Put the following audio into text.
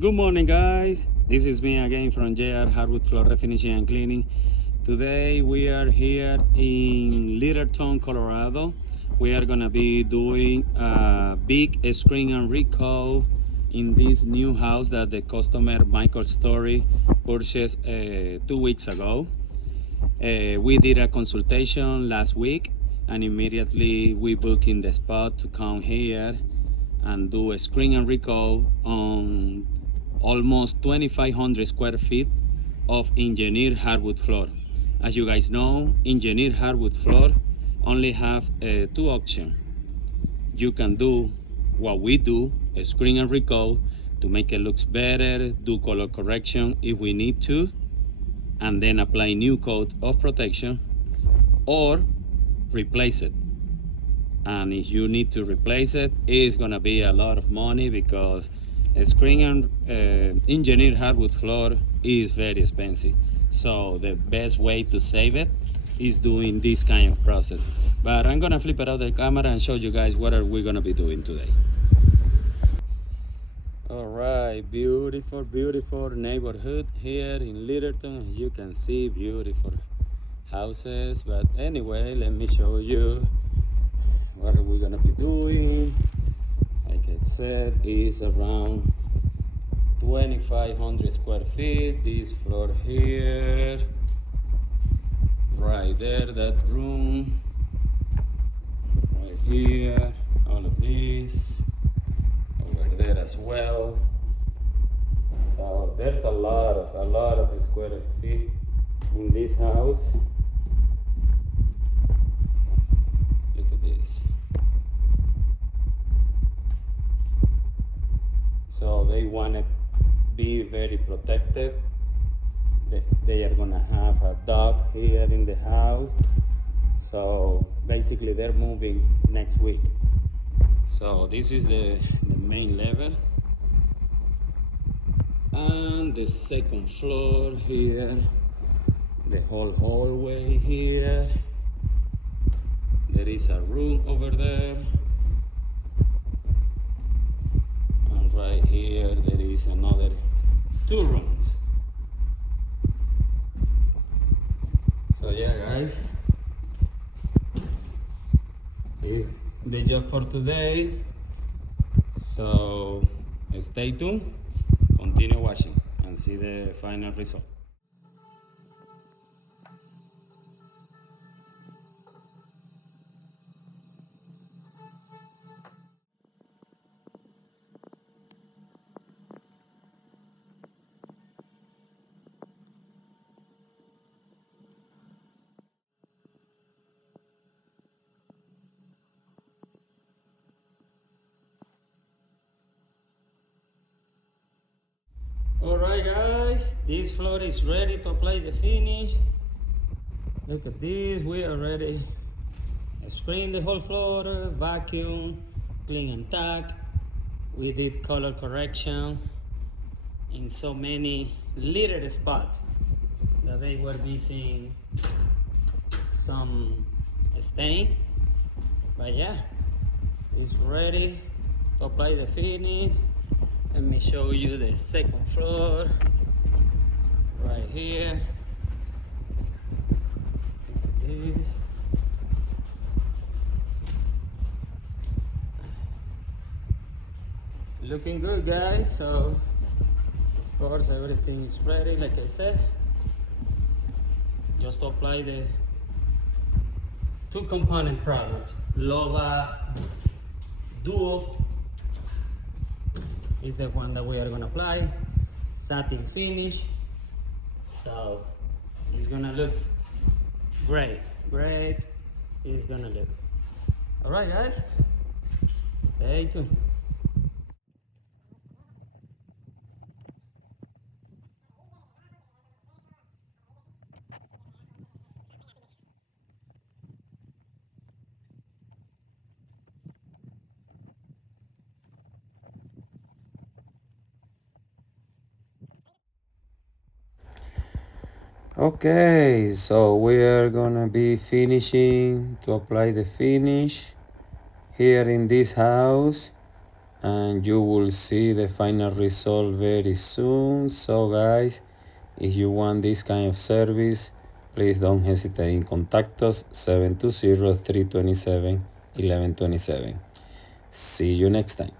Good morning, guys. This is me again from J.R.Hardwoodfloor Refinishing and Cleaning. Today we are here in Littleton, Colorado. We are gonna be doing a big screen and recoat in this new house that the customer Michael Story purchased 2 weeks ago. We did a consultation last week, and immediately we booked in the spot to come here and do a screen and recoat on almost 2,500 square feet of engineered hardwood floor. As you guys know, engineered hardwood floor only have two options. You can do what we do, a screen and recoat to make it look better, do color correction if we need to, and then apply new coat of protection, or replace it. And if you need to replace it, it's gonna be a lot of money because a screen and engineered hardwood floor is very expensive. So the best way to save it is doing this kind of process. But I'm gonna flip it out the camera and show you guys what are we gonna be doing today. All right, beautiful, beautiful neighborhood here in Littleton. As you can see, beautiful houses. But anyway, let me show you what are we gonna be doing. Like I said, is around 2,500 square feet. This floor here, right there, that room, right here, all of this, over there as well. So there's a lot of square feet in this house. Look at this. So they want to be very protected. They are gonna have a dog here in the house. So basically they're moving next week. So this is the main level. And the second floor here, the whole hallway here. There is a room over there. Right here there is another 2 rooms. So yeah, guys, the job for today. So stay tuned, continue watching and see the final result. Alright, guys, this floor is ready to apply the finish. Look at this, we already screened the whole floor, vacuum, clean and tack. We did color correction in so many little spots that they were missing some stain. But yeah, it's ready to apply the finish. Let me show you the second floor right here. Look at this. It's looking good, guys. So of course everything is ready, like I said. Just to apply the 2 component products. Lova Duo is the one that we are gonna apply. Satin finish. So it's gonna look great. It's gonna look. All right, guys, stay tuned. Okay, so we are gonna be finishing to apply the finish here in this house. and you will see the final result very soon. So guys, if you want this kind of service, please don't hesitate in contact us 720-327-1127. See you next time.